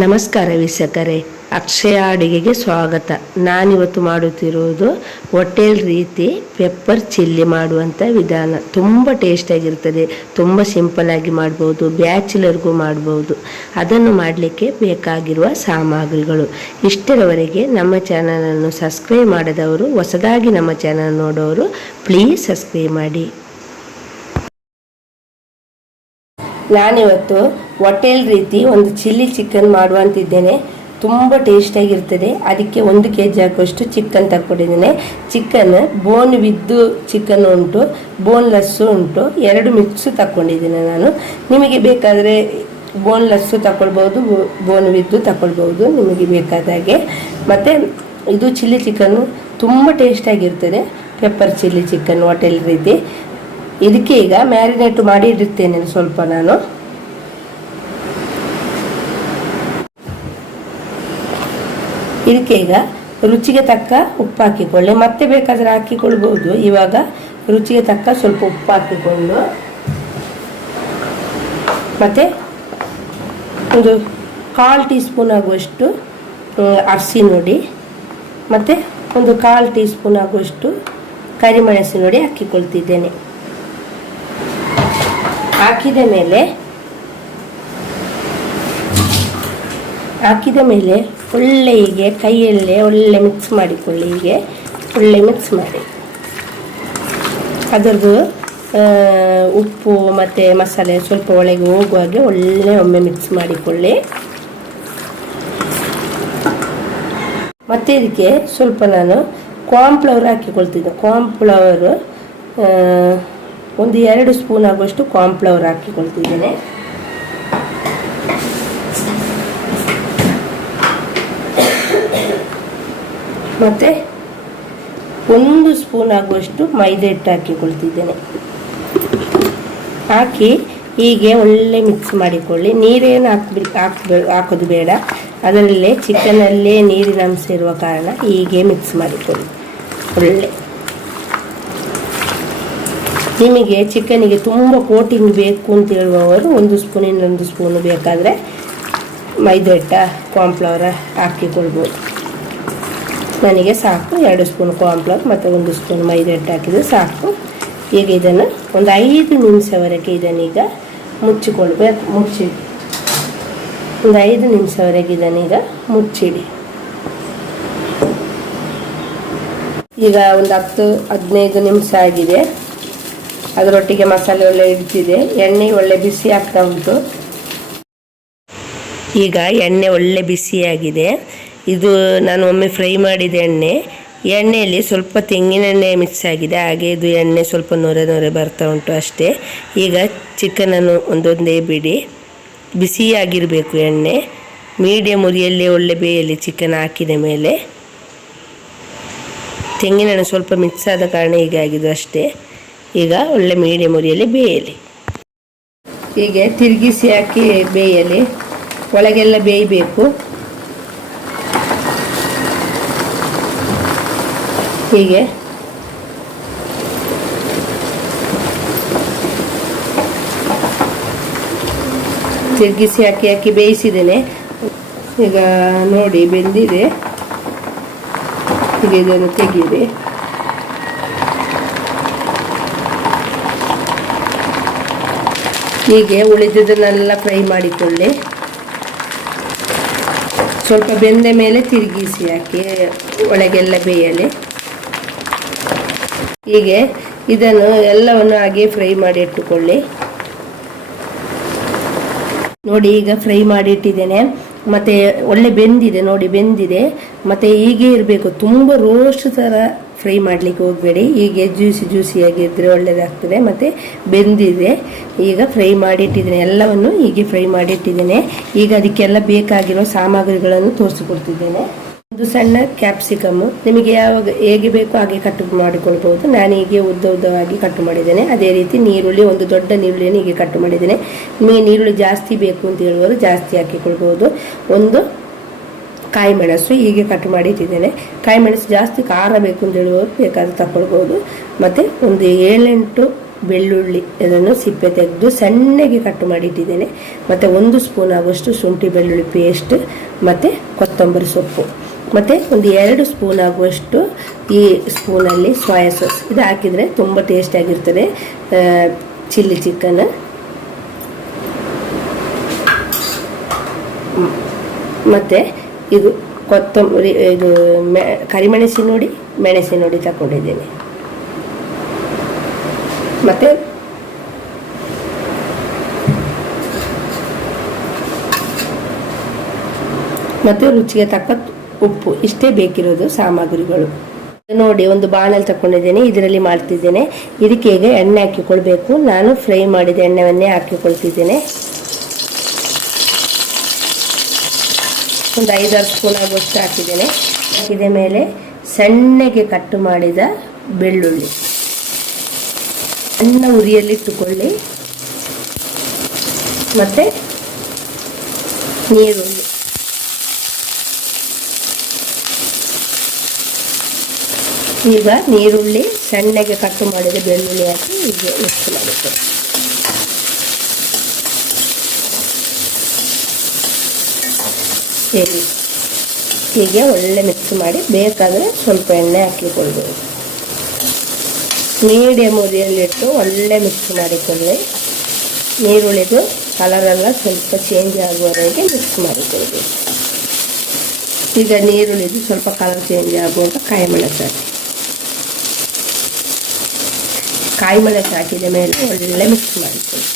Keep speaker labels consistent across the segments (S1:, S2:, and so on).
S1: ನಮಸ್ಕಾರ ವೀಕ್ಷಕರೇ. ಅಕ್ಷಯ ಅಡುಗೆಗೆ ಸ್ವಾಗತ. ನಾನಿವತ್ತು ಮಾಡುತ್ತಿರುವುದು ಹೋಟೆಲ್ ರೀತಿ ಪೆಪ್ಪರ್ ಚಿಲ್ಲಿ ಮಾಡುವಂಥ ವಿಧಾನ. ತುಂಬ ಟೇಸ್ಟಾಗಿರ್ತದೆ ತುಂಬ ಸಿಂಪಲಾಗಿ ಮಾಡ್ಬೋದು. ಬ್ಯಾಚುಲರ್ಗೂ ಮಾಡ್ಬೋದು. ಅದನ್ನು ಮಾಡಲಿಕ್ಕೆ ಬೇಕಾಗಿರುವ ಸಾಮಗ್ರಿಗಳು. ಇಷ್ಟರವರೆಗೆ ನಮ್ಮ ಚಾನಲನ್ನು ಸಬ್ಸ್ಕ್ರೈಬ್ ಮಾಡದವರು, ಹೊಸದಾಗಿ ನಮ್ಮ ಚಾನಲ್ ನೋಡೋರು ಪ್ಲೀಸ್ ಸಬ್ಸ್ಕ್ರೈಬ್ ಮಾಡಿ. ನಾನಿವತ್ತು ಹೋಟೆಲ್ ರೀತಿ ಒಂದು ಚಿಲ್ಲಿ ಚಿಕನ್ ಮಾಡುವಂತಿದ್ದೇನೆ ತುಂಬ ಟೇಸ್ಟಾಗಿರ್ತದೆ ಅದಕ್ಕೆ ಒಂದು ಕೆ ಜಿ ಹಾಕುವಷ್ಟು ಚಿಕನ್ ತಗೊಂಡಿದ್ದೇನೆ ಚಿಕನ್ ಬೋನ್ ವಿದ್ದು ಚಿಕನ್ ಉಂಟು ಬೋನ್ಲೆಸ್ಸು ಉಂಟು, ಎರಡು ಮಿಕ್ಸು ತಗೊಂಡಿದ್ದೇನೆ ನಾನು. ನಿಮಗೆ ಬೇಕಾದರೆ ಬೋನ್ಲೆಸ್ಸು ತಗೊಳ್ಬೋದು ಬೋನ್ ವಿದ್ದು ತಗೊಳ್ಬೋದು ನಿಮಗೆ ಬೇಕಾದ ಹಾಗೆ. ಮತ್ತು ಇದು ಚಿಲ್ಲಿ ಚಿಕನ್ನು ತುಂಬ ಟೇಸ್ಟಾಗಿರ್ತದೆ ಪೆಪ್ಪರ್ ಚಿಲ್ಲಿ ಚಿಕನ್ ಹೋಟೆಲ್ ರೀತಿ. ಇದಕ್ಕೆ ಈಗ ಮ್ಯಾರಿನೇಟ್ ಮಾಡಿ ಇಡುತ್ತೇನೆ ಸ್ವಲ್ಪ ನಾನು. ಇದಕ್ಕೆ ಈಗ ರುಚಿಗೆ ತಕ್ಕ ಉಪ್ಪು ಹಾಕಿಕೊಳ್ಳಿ. ಮತ್ತೆ ಬೇಕಾದರೆ ಹಾಕಿಕೊಳ್ಬೋದು ಇವಾಗ ರುಚಿಗೆ ತಕ್ಕ ಸ್ವಲ್ಪ ಉಪ್ಪು ಹಾಕಿಕೊಂಡು. ಮತ್ತೆ ಒಂದು ಕಾಲು ಟೀ ಸ್ಪೂನ್ ಆಗುವಷ್ಟು ಅರಿಸಿ ನೋಡಿ. ಮತ್ತೆ ಒಂದು ಕಾಲು ಟೀ ಸ್ಪೂನ್ ಆಗುವಷ್ಟು ಕರಿಮೆಣಸು ನೋಡಿ ಹಾಕಿಕೊಳ್ತಿದ್ದೇನೆ. ಹಾಕಿದ ಮೇಲೆ ಹಾಕಿದ ಮೇಲೆ ಒಳ್ಳೆ ಹೀಗೆ ಕೈಯಲ್ಲೇ ಒಳ್ಳೆ ಮಿಕ್ಸ್ ಮಾಡಿಕೊಳ್ಳಿ ಹೀಗೆ, ಒಳ್ಳೆ ಮಿಕ್ಸ್ ಮಾಡಿ. ಅದರದ್ದು ಉಪ್ಪು ಮತ್ತು ಮಸಾಲೆ ಸ್ವಲ್ಪ ಒಳಗೆ ಹೋಗುವಾಗೆ ಒಳ್ಳೆ ಒಮ್ಮೆ ಮಿಕ್ಸ್ ಮಾಡಿಕೊಳ್ಳಿ. ಮತ್ತು ಇದಕ್ಕೆ ಸ್ವಲ್ಪ ನಾನು ಕಾರ್ನ್ಫ್ಲವರ್ ಹಾಕಿಕೊಳ್ತಿದ್ದೆ. ಕಾರ್ನ್ಫ್ಲವರ್ ಒಂದು ಎರಡು ಸ್ಪೂನ್ ಆಗುವಷ್ಟು ಕಾರ್ನ್ಫ್ಲವರ್ ಹಾಕಿಕೊಳ್ತಿದ್ದೇನೆ ಮತ್ತು ಒಂದು ಸ್ಪೂನ್ ಆಗುವಷ್ಟು ಮೈದಾ ಹಿಟ್ಟು ಹಾಕಿಕೊಳ್ತಿದ್ದೇನೆ ಹಾಕಿ ಹೀಗೆ ಒಳ್ಳೆ ಮಿಕ್ಸ್ ಮಾಡಿಕೊಳ್ಳಿ. ನೀರೇನು ಹಾಕ್ಬಿ, ಹಾಕ್ಬೇ, ಹಾಕೋದು ಬೇಡ. ಅದರಲ್ಲೇ ಚಿಕನಲ್ಲೇ ನೀರಿನ ಅಂಶ ಇರುವ ಕಾರಣ ಹೀಗೆ ಮಿಕ್ಸ್ ಮಾಡಿಕೊಳ್ಳಿ. ಒಳ್ಳೆ. ನಿಮಗೆ ಚಿಕನಿಗೆ ತುಂಬ ಕೋಟಿಂಗ್ ಬೇಕು ಅಂತ ಹೇಳುವವರು ಒಂದು ಸ್ಪೂನ್ ಇನ್ನೊಂದು ಸ್ಪೂನು ಬೇಕಾದರೆ ಮೈದಾ ಹಿಟ್ಟ ಕಾರ್ನ್ಫ್ಲವರ್ ಹಾಕಿಕೊಳ್ಬೋದು. ನನಗೆ ಸಾಕು, ಎರಡು ಸ್ಪೂನ್ ಕಾರ್ನ್ಫ್ಲವರ್ ಮತ್ತು ಒಂದು ಸ್ಪೂನ್ ಮೈದಾ ಹಿಟ್ಟು ಹಾಕಿದರೆ ಸಾಕು. ಈಗ ಇದನ್ನು ಒಂದು ಐದು ನಿಮಿಷವರೆಗೆ ಇದನ್ನೀಗ ಮುಚ್ಚಿಕೊಳ್ಬೇಕು, ಮುಚ್ಚಿ, ಒಂದು ಐದು ನಿಮಿಷವರೆಗೆ ಇದನ್ನೀಗ ಮುಚ್ಚಿಡಿ. ಈಗ ಒಂದು ಹತ್ತು, ಹದಿನೈದು ನಿಮಿಷ ಆಗಿದೆ. ಅದರೊಟ್ಟಿಗೆ ಮಸಾಲೆ ಒಳ್ಳೆ ಇಡ್ತಿದೆ ಎಣ್ಣೆ ಒಳ್ಳೆ ಬಿಸಿ ಆಗ್ತಾ ಉಂಟು. ಈಗ ಎಣ್ಣೆ ಒಳ್ಳೆ ಬಿಸಿಯಾಗಿದೆ ಇದು ನಾನು ಒಮ್ಮೆ ಫ್ರೈ ಮಾಡಿದ ಎಣ್ಣೆ. ಎಣ್ಣೆಯಲ್ಲಿ ಸ್ವಲ್ಪ ತೆಂಗಿನೆಣ್ಣೆ ಮಿಕ್ಸ್ ಆಗಿದೆ. ಹಾಗೆ ಇದು ಎಣ್ಣೆ ಸ್ವಲ್ಪ ನೊರೆ ನೊರೆ ಬರ್ತಾ ಉಂಟು ಅಷ್ಟೇ. ಈಗ ಚಿಕನನ್ನು ಒಂದೊಂದೇ ಬಿಡಿ. ಬಿಸಿಯಾಗಿರಬೇಕು ಎಣ್ಣೆ. ಮೀಡಿಯಮ್ ಉರಿಯಲ್ಲಿ ಒಳ್ಳೆ ಬೇಯಲ್ಲಿ ಚಿಕನ್ ಹಾಕಿದ ಮೇಲೆ. ತೆಂಗಿನೆಣ್ಣೆ ಸ್ವಲ್ಪ ಮಿಕ್ಸ್ ಆದ ಕಾರಣ ಹೀಗೆ ಆಗಿದೆ ಅಷ್ಟೇ. ಈಗ ಒಳ್ಳೆ ಮೀಡಿಯಮ್ ಉರಿಯಲ್ಲಿ ಬೇಯಲಿ. ಹೀಗೆ ತಿರುಗಿಸಿ ಹಾಕಿ ಬೇಯಲಿ. ಒಳಗೆಲ್ಲ ಬೇಯಬೇಕು. ಹೀಗೆ. ತಿರುಗಿಸಿ ಹಾಕಿ ಹಾಕಿ ಬೇಯಿಸಿದ್ದೇನೆ. ಈಗ ನೋಡಿ ಬೆಂದಿದೆ. ಈಗ ಇದನ್ನು ತೆಗೀರಿ ಹೀಗೆ ಉಳಿದಿದ್ದನ್ನೆಲ್ಲ ಫ್ರೈ ಮಾಡಿಕೊಳ್ಳಿ. ಸ್ವಲ್ಪ ಬೆಂದ ಮೇಲೆ ತಿರುಗಿಸಿ ಹಾಕಿ ಒಳಗೆಲ್ಲ ಬೇಯಲಿ. ಹೀಗೆ ಇದನ್ನು ಎಲ್ಲವನ್ನು ಹಾಗೆ ಫ್ರೈ ಮಾಡಿ ಇಟ್ಟುಕೊಳ್ಳಿ. ನೋಡಿ ಈಗ ಫ್ರೈ ಮಾಡಿ ಇಟ್ಟಿದ್ದೇನೆ. ಮತ್ತೆ ಒಳ್ಳೆ ಬೆಂದಿದೆ, ನೋಡಿ ಬೆಂದಿದೆ. ಮತ್ತೆ ಹೀಗೆ ಇರಬೇಕು, ತುಂಬ ರೋಸ್ಟ್ ಥರ ಫ್ರೈ ಮಾಡಲಿಕ್ಕೆ ಹೋಗಬೇಡಿ. ಹೀಗೆ ಜ್ಯೂಸಿ ಜ್ಯೂಸಿಯಾಗಿದ್ದರೆ ಒಳ್ಳೆಯದಾಗ್ತದೆ ಮತ್ತು ಬೆಂದಿದೆ. ಈಗ ಫ್ರೈ ಮಾಡಿಟ್ಟಿದ್ದೀನಿ. ಎಲ್ಲವನ್ನು ಹೀಗೆ ಫ್ರೈ ಮಾಡಿಟ್ಟಿದ್ದೇನೆ. ಈಗ ಅದಕ್ಕೆಲ್ಲ ಬೇಕಾಗಿರೋ ಸಾಮಗ್ರಿಗಳನ್ನು ತೋರಿಸಿಕೊಡ್ತಿದ್ದೇನೆ. ಒಂದು ಸಣ್ಣ ಕ್ಯಾಪ್ಸಿಕಮ್ಮು ನಿಮಗೆ ಯಾವಾಗ ಹೇಗೆ ಬೇಕೋ ಹಾಗೆ ಕಟ್ ಮಾಡಿಕೊಳ್ಬೋದು ನಾನು ಹೀಗೆ ಉದ್ದ ಉದ್ದವಾಗಿ ಕಟ್ ಮಾಡಿದ್ದೇನೆ. ಅದೇ ರೀತಿ ನೀರುಳ್ಳಿ, ಒಂದು ದೊಡ್ಡ ನೀರುಳ್ಳಿಯನ್ನು ಹೀಗೆ ಕಟ್ ಮಾಡಿದ್ದೇನೆ. ನಿಮಗೆ ನೀರುಳ್ಳಿ ಜಾಸ್ತಿ ಬೇಕು ಅಂತ ಹೇಳುವರು ಜಾಸ್ತಿ ಹಾಕಿಕೊಳ್ಬೋದು ಒಂದು ಕಾಯಿ ಮೆಣಸು ಹೀಗೆ ಕಟ್ ಮಾಡಿ ಇಟ್ಟಿದ್ದೇನೆ. ಕಾಯಿ ಮೆಣಸು ಜಾಸ್ತಿ ಖಾರ ಬೇಕು ಅಂತ ಹೇಳುವವರು ಬೇಕಾದ್ರೆ ತಗೊಳ್ಬೋದು ಮತ್ತು ಒಂದು ಏಳೆಂಟು ಬೆಳ್ಳುಳ್ಳಿ ಅದನ್ನು ಸಿಪ್ಪೆ ತೆಗೆದು ಸಣ್ಣಗೆ ಕಟ್ ಮಾಡಿ ಇಟ್ಟಿದ್ದೇನೆ. ಮತ್ತು ಒಂದು ಸ್ಪೂನ್ ಆಗುವಷ್ಟು ಶುಂಠಿ ಬೆಳ್ಳುಳ್ಳಿ ಪೇಸ್ಟ್, ಮತ್ತು ಕೊತ್ತಂಬರಿ ಸೊಪ್ಪು, ಮತ್ತು ಒಂದು ಎರಡು ಸ್ಪೂನ್ ಆಗುವಷ್ಟು ಈ ಸ್ಪೂನಲ್ಲಿ ಸೋಯಾ ಸಾಸ್. ಇದು ಹಾಕಿದರೆ ತುಂಬ ಟೇಸ್ಟಾಗಿರ್ತದೆ ಚಿಲ್ಲಿ ಚಿಕನ್. ಮತ್ತು ಇದು ಕೊತ್ತಂಬರಿ ಇದು ಮೆ ಕರಿಮೆಣಸಿನ ನೋಡಿ, ಮೆಣಸಿನ ನೋಡಿ ತಗೊಂಡಿದ್ದೇನೆ ಮತ್ತೆ? ಮತ್ತು ರುಚಿಗೆ ತಕ್ಕ ಉಪ್ಪು. ಇಷ್ಟೇ ಬೇಕಿರೋದು ಸಾಮಗ್ರಿಗಳು. ನೋಡಿ, ಒಂದು ಬಾಣಲ್ಲಿ ತಗೊಂಡಿದ್ದೇನೆ ಇದರಲ್ಲಿ ಮಾಡ್ತಿದ್ದೇನೆ. ಇದಕ್ಕೆ ಈಗ ಎಣ್ಣೆ ಹಾಕಿಕೊಳ್ಬೇಕು ನಾನು ಫ್ರೈ ಮಾಡಿದ ಎಣ್ಣೆವನ್ನೇ ಹಾಕಿಕೊಳ್ತಿದ್ದೇನೆ. ಒಂದು ಐದಾರು ಸ್ಪೂನ್ ಆಗುವಷ್ಟು ಹಾಕಿದ್ದೇನೆ. ಹಾಕಿದ ಮೇಲೆ ಸಣ್ಣಗೆ ಕಟ್ಟು ಮಾಡಿದ ಬೆಳ್ಳುಳ್ಳಿ. ಸಣ್ಣ ಉರಿಯಲ್ಲಿಟ್ಟುಕೊಳ್ಳಿ ಮತ್ತು ನೀರುಳ್ಳಿ. ಈಗ ನೀರುಳ್ಳಿ ಸಣ್ಣಗೆ ಕಟ್ಟು ಮಾಡಿದ ಬೆಳ್ಳುಳ್ಳಿ ಹಾಕಿ ಈಗ ಮಿಕ್ಸ್ ಮಾಡುತ್ತೆ ಹೇಳಿ ಹೀಗೆ ಒಳ್ಳೆ ಮಿಕ್ಸ್ ಮಾಡಿ ಬೇಕಾದರೆ ಸ್ವಲ್ಪ ಎಣ್ಣೆ ಹಾಕಿಕೊಳ್ಬೋದು ಮೀಡಿಯಮ್ ಉರಿಯಲ್ಲಿಟ್ಟು ಒಳ್ಳೆ ಮಿಕ್ಸ್ ಮಾಡಿಕೊಳ್ಳಿ. ನೀರುಳಿದು ಕಲರೆಲ್ಲ ಸ್ವಲ್ಪ ಚೇಂಜ್ ಆಗುವವರೆಗೆ ಮಿಕ್ಸ್ ಮಾಡಿಕೊಳ್ಬೇಕು ಈಗ ನೀರುಳಿದು ಸ್ವಲ್ಪ ಕಲರ್ ಚೇಂಜ್ ಆಗುವಂಥ ಕಾಯಿ ಮೆಣಸು ಹಾಕಿ ಕಾಯಿ ಮೆಣಸು ಹಾಕಿದ ಮೇಲೆ ಒಳ್ಳೆ ಮಿಕ್ಸ್ ಮಾಡಿಕೊಳ್ಳಿ.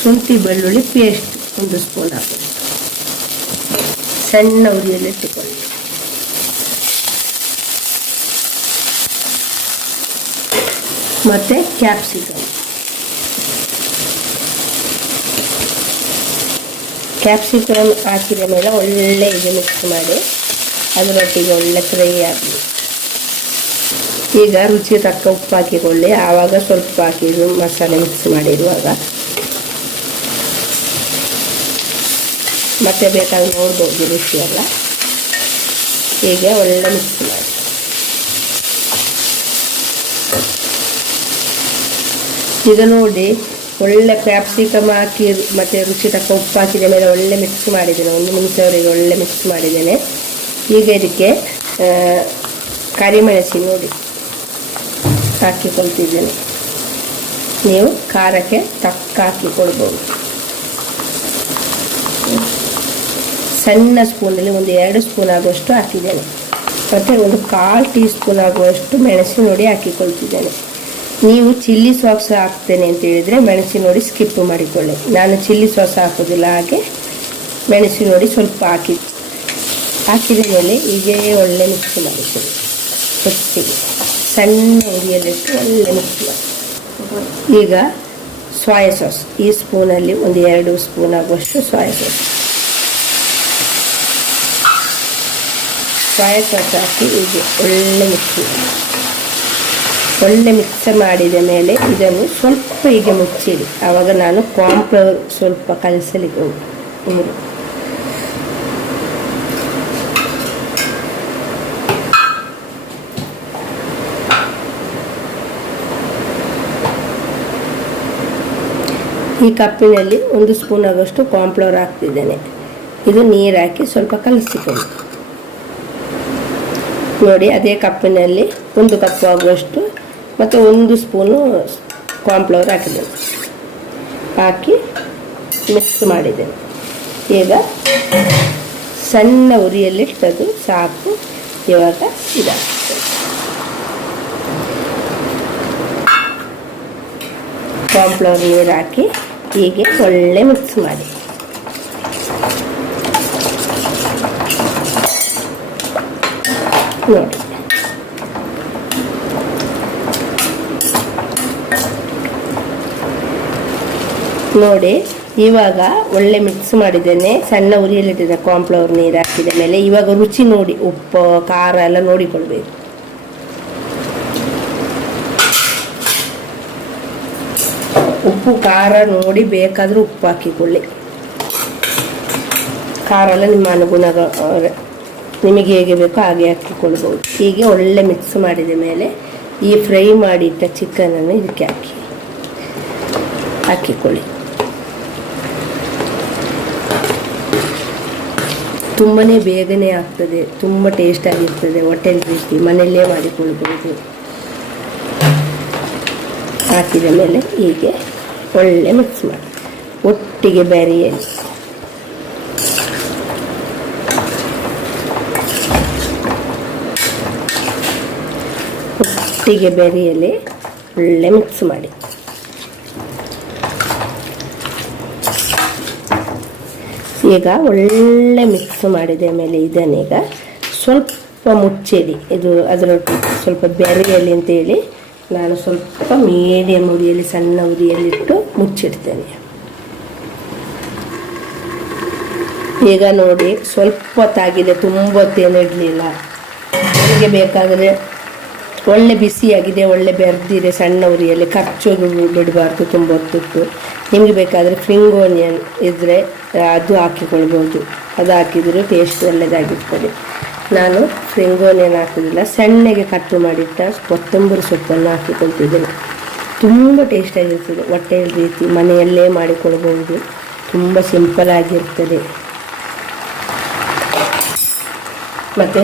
S1: ಶುಂಠಿ, ಬೆಳ್ಳುಳ್ಳಿ ಪೇಸ್ಟ್ ಒಂದು ಸ್ಪೂನ್ ಹಾಕಬೇಕು ಸಣ್ಣ ಇಟ್ಟುಕೊಳ್ಳಿ. ಮತ್ತೆ ಕ್ಯಾಪ್ಸಿಕಮ್ ಕ್ಯಾಪ್ಸಿಕಮ್ ಹಾಕಿದ ಮೇಲೆ ಒಳ್ಳೆ ಇದು ಮಿಕ್ಸ್ ಮಾಡಿ, ಅದರೊಟ್ಟಿಗೆ ಒಳ್ಳೆ ಫ್ರೈ ಆಗಲಿ. ಈಗ ರುಚಿ ತಕ್ಕ ಉಪ್ಪು ಹಾಕಿಕೊಳ್ಳಿ. ಆವಾಗ ಸ್ವಲ್ಪ ಹಾಕಿದ್ದು ಮಸಾಲೆ ಮಿಕ್ಸ್ ಮಾಡಿರುವಾಗ. ಮತ್ತೆ ಬೇಕಾದ್ರೆ ನೋಡ್ಬೋದು ರುಚಿ ಎಲ್ಲ. ಹೀಗೆ ಒಳ್ಳೆ ಮಿಕ್ಸ್ ಮಾಡಿ. ಇದು ನೋಡಿ ಒಳ್ಳೆ ಕ್ಯಾಪ್ಸಿಕಮ್ ಹಾಕಿ ಮತ್ತು ರುಚಿ ತಕ್ಕ ಉಪ್ಪು ಹಾಕಿದ ಮೇಲೆ ಒಳ್ಳೆ ಮಿಕ್ಸ್ ಮಾಡಿದ್ದೇನೆ. ಒಂದು ನಿಮಿಷವರೆಗೆ ಒಳ್ಳೆ ಮಿಕ್ಸ್ ಮಾಡಿದ್ದೇನೆ. ಈಗ ಇದಕ್ಕೆ ಕರಿಮೆಣಸಿ ನೋಡಿ ಹಾಕಿಕೊಳ್ತಿದ್ದೇನೆ. ನೀವು ಖಾರಕ್ಕೆ ತಕ್ಕ ಹಾಕಿಕೊಳ್ಬೋದು. ಸಣ್ಣ ಸ್ಪೂನಲ್ಲಿ ಒಂದು ಎರಡು ಸ್ಪೂನ್ ಆಗುವಷ್ಟು ಹಾಕಿದ್ದೇನೆ. ಮತ್ತು ಒಂದು ಕಾಲು ಟೀ ಸ್ಪೂನ್ ಆಗುವಷ್ಟು ಮೆಣಸಿನ ನೋಡಿ ಹಾಕಿಕೊಳ್ತಿದ್ದೇನೆ. ನೀವು ಚಿಲ್ಲಿ ಸಾಸ್ ಹಾಕ್ತೇನೆ ಅಂತ ಹೇಳಿದರೆ ಮೆಣಸಿನ ನೋಡಿ ಸ್ಕಿಪ್ ಮಾಡಿಕೊಳ್ಳಿ. ನಾನು ಚಿಲ್ಲಿ ಸಾಸ್ ಹಾಕೋದಿಲ್ಲ ಹಾಗೆ ಮೆಣಸಿನ ನೋಡಿ ಸ್ವಲ್ಪ ಹಾಕಿ ಹಾಕಿದ ಮೇಲೆ ಹೀಗೆ ಒಳ್ಳೆ ಮಿಕ್ಸ್ ಮಾಡಿಕೊಳ್ಳಿ. ಹೊತ್ತಿಗೆ ಸಣ್ಣ ಉರಿಯಲ್ಲಿಟ್ಟು ಒಳ್ಳೆ ಮಿಕ್ಸ್ ಈಗ ಸೋಯಾ ಸಾಸ್ ಈ ಸ್ಪೂನಲ್ಲಿ ಒಂದು ಎರಡು ಸ್ಪೂನ್ ಆಗುವಷ್ಟು ಸೋಯಾ ಸಾಸ್ ಸೋಯಾ ಸಾಸ್ ಹಾಕಿ ಹೀಗೆ ಒಳ್ಳೆ ಮಿಕ್ಸಿ ಒಳ್ಳೆ ಮಿಕ್ಸ್ ಮಾಡಿದ ಮೇಲೆ ಇದನ್ನು ಸ್ವಲ್ಪ ಹೀಗೆ ಮುಚ್ಚಿಡಿ. ಆವಾಗ ನಾನು ಕಾಂಪ್ಲವರ್ ಸ್ವಲ್ಪ ಕಲಸಲಿಕ್ಕೆ ಹೋಗಿ ಈ ಕಪ್ಪಿನಲ್ಲಿ ಒಂದು ಸ್ಪೂನ್ ಆಗೋಷ್ಟು ಕಾಂಪ್ಲವರ್ ಹಾಕ್ತಿದ್ದೇನೆ. ಇದು ನೀರು ಹಾಕಿ ಸ್ವಲ್ಪ ಕಲಸಿಕೊಳ್ಳಿ. ನೋಡಿ, ಅದೇ ಕಪ್ಪಿನಲ್ಲಿ ಒಂದು ಕಪ್ ಆಗುವಷ್ಟು ಮತ್ತು ಒಂದು ಸ್ಪೂನು ಕಾಂಪ್ಲವರ್ ಹಾಕಿದ್ದೇನೆ. ಹಾಕಿ ಮಿಕ್ಸ್ ಮಾಡಿದ್ದೇನೆ. ಈಗ ಸಣ್ಣ ಉರಿಯಲ್ಲಿಟ್ಟದು ಸಾಕು. ಇವಾಗ ಇದಾಗ್ತದೆ. ಕಾಂಪ್ಲವರ್ ನೀರು ಹಾಕಿ ಹೀಗೆ ಒಳ್ಳೆ ಮಿಕ್ಸ್ ಮಾಡಿ. ನೋಡಿ ನೋಡಿ, ಇವಾಗ ಒಳ್ಳೆ ಮಿಕ್ಸ್ ಮಾಡಿದ್ದೇನೆ. ಸಣ್ಣ ಉರಿಯಲ್ಲಿಟ್ಟಿದ್ದೆ ಕಾಂಪ್ಲವರ್ ನೀರು ಹಾಕಿದ ಮೇಲೆ ಇವಾಗ ರುಚಿ ನೋಡಿ, ಉಪ್ಪು, ಖಾರ ಎಲ್ಲ ನೋಡಿಕೊಳ್ಬೇಕು. ಉಪ್ಪು, ಖಾರ ನೋಡಿ ಬೇಕಾದರೂ ಉಪ್ಪು ಹಾಕಿಕೊಳ್ಳಿ. ಖಾರ ಎಲ್ಲ ನಿಮ್ಮ ಅನುಗುಣ ನಿಮಗೆ ಹೇಗೆ ಬೇಕೋ ಹಾಗೆ ಹಾಕಿಕೊಳ್ಬೋದು ಹೀಗೆ ಒಳ್ಳೆ ಮಿಕ್ಸ್ ಮಾಡಿದ ಮೇಲೆ ಈ ಫ್ರೈ ಮಾಡಿಟ್ಟ ಚಿಕನನ್ನು ಇದಕ್ಕೆ ಹಾಕಿ. ಹಾಕಿಕೊಳ್ಳಿ. ತುಂಬಾ ಬೇಗನೆ ಆಗ್ತದೆ, ತುಂಬ ಟೇಸ್ಟ್ ಆಗಿರ್ತದೆ ಹೋಟೆಲ್ ರೀತಿ, ಮನೆಯಲ್ಲೇ ಮಾಡಿಕೊಳ್ಬೋದು ಹಾಕಿದ ಮೇಲೆ ಹೀಗೆ ಒಳ್ಳೆ ಮಿಕ್ಸ್ ಮಾಡಿ. ಒಟ್ಟಿಗೆ ಬೆರೆಯಲಿ ಒಟ್ಟಿಗೆ ಬೇರಿಯಲ್ಲಿ ಒಳ್ಳೆ ಮಿಕ್ಸ್ ಮಾಡಿ. ಈಗ ಒಳ್ಳೆ ಮಿಕ್ಸ್ ಮಾಡಿದ ಮೇಲೆ ಇದನ್ನೀಗ ಸ್ವಲ್ಪ ಮುಚ್ಚಿಡಿ ಇದು ಅದರೊಟ್ಟಿಗೆ ಸ್ವಲ್ಪ ಬೆರೆಯಲಿ ಅಂತೇಳಿ ನಾನು ಸ್ವಲ್ಪ ಮೀಡಿಯಮ್ ಉರಿಯಲ್ಲಿ, ಸಣ್ಣ ಉರಿಯಲ್ಲಿಟ್ಟು ಮುಚ್ಚಿಡ್ತೇನೆ. ಈಗ ನೋಡಿ ಸ್ವಲ್ಪ ಹೊತ್ತಾಗಿದೆ ತುಂಬ ಹೊತ್ತೇನು ಇಡಲಿಲ್ಲ. ನನಗೆ ಬೇಕಾದರೆ ಒಳ್ಳೆ ಬಿಸಿಯಾಗಿದೆ ಒಳ್ಳೆ ಬೆರೆದಿದೆ, ಸಣ್ಣ ಉರಿಯಲ್ಲಿ. ಖರ್ಚೋಗಿ ಬಿಡಬಾರ್ದು ತುಂಬ ಹೊತ್ತಿಟ್ಟು ನಿಮಗೆ ಬೇಕಾದರೆ ಫ್ರಿಂಗ್ ಆನಿಯನ್ ಇದ್ದರೆ ಅದು ಹಾಕಿಕೊಳ್ಬೋದು. ಅದು ಹಾಕಿದರೂ ಟೇಸ್ಟ್ ಒಳ್ಳೆಯದಾಗಿರ್ತದೆ ನಾನು ಫ್ರಿಂಗ್ ಆನಿಯನ್ ಹಾಕೋದಿಲ್ಲ, ಸಣ್ಣಗೆ ಕಟ್ಟು ಮಾಡಿಟ್ಟ ಕೊತ್ತಂಬರಿ ಸೊಪ್ಪನ್ನು ಹಾಕಿಕೊಳ್ತಿದ್ದೇನೆ. ತುಂಬ ಟೇಸ್ಟಾಗಿರ್ತದೆ ಹೊಟ್ಟೆಯ ರೀತಿ, ಮನೆಯಲ್ಲೇ ಮಾಡಿಕೊಳ್ಬೋದು ತುಂಬ ಸಿಂಪಲ್ ಆಗಿರ್ತದೆ. ಮತ್ತು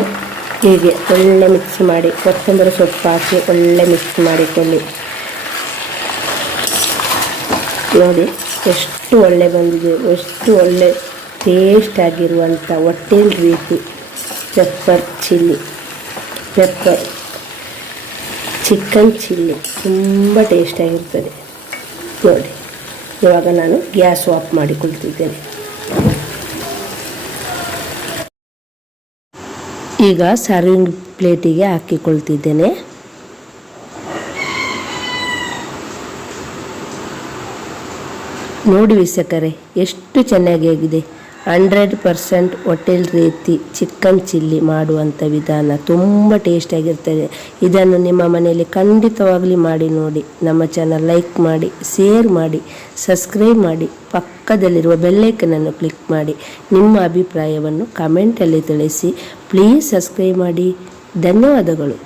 S1: ಹೀಗೆ ಒಳ್ಳೆ ಮಿಕ್ಸ್ ಮಾಡಿ. ಕೊತ್ತಂಬರಿ ಸೊಪ್ಪು ಹಾಕಿ ಒಳ್ಳೆ ಮಿಕ್ಸ್ ಮಾಡಿಕೊಳ್ಳಿ. ನೋಡಿ, ಎಷ್ಟು ಒಳ್ಳೆ ಬಂದಿದೆ. ಎಷ್ಟು ಒಳ್ಳೆ ಟೇಸ್ಟ್ ಆಗಿರುವಂಥ ಹೊಟ್ಟೆಲ್ ರೀತಿ. Pepper chilli pepper chicken chilli ತುಂಬ ಟೇಸ್ಟಾಗಿರ್ತದೆ ನೋಡಿ, ಇವಾಗ ನಾನು ಗ್ಯಾಸ್ ಆಫ್ ಮಾಡಿಕೊಳ್ತಿದ್ದೇನೆ. ಈಗ ಸರ್ವಿಂಗ್ ಪ್ಲೇಟಿಗೆ ಹಾಕಿಕೊಳ್ತಿದ್ದೇನೆ. ನೋಡಿ ವೀಕ್ಷಕರೇ ಎಷ್ಟು ಚೆನ್ನಾಗಿ ಆಗಿದೆ. ಹಂಡ್ರೆಡ್ ಪರ್ಸೆಂಟ್ ಹೋಟೆಲ್ ರೀತಿ ಚಿಕನ್ ಚಿಲ್ಲಿ ಮಾಡುವಂಥ ವಿಧಾನ ತುಂಬ ಟೇಸ್ಟಾಗಿರ್ತದೆ ಇದನ್ನು ನಿಮ್ಮ ಮನೆಯಲ್ಲಿ ಖಂಡಿತವಾಗಲಿ ಮಾಡಿ ನೋಡಿ. ನಮ್ಮ ಚಾನಲ್ ಲೈಕ್ ಮಾಡಿ ಶೇರ್ ಮಾಡಿ ಸಬ್ಸ್ಕ್ರೈಬ್ ಮಾಡಿ, ಪಕ್ಕದಲ್ಲಿರುವ ಬೆಲ್ಲೈಕನನ್ನು ಕ್ಲಿಕ್ ಮಾಡಿ. ನಿಮ್ಮ ಅಭಿಪ್ರಾಯವನ್ನು ಕಮೆಂಟಲ್ಲಿ ತಿಳಿಸಿ. ಪ್ಲೀಸ್ ಸಬ್ಸ್ಕ್ರೈಬ್ ಮಾಡಿ. ಧನ್ಯವಾದಗಳು.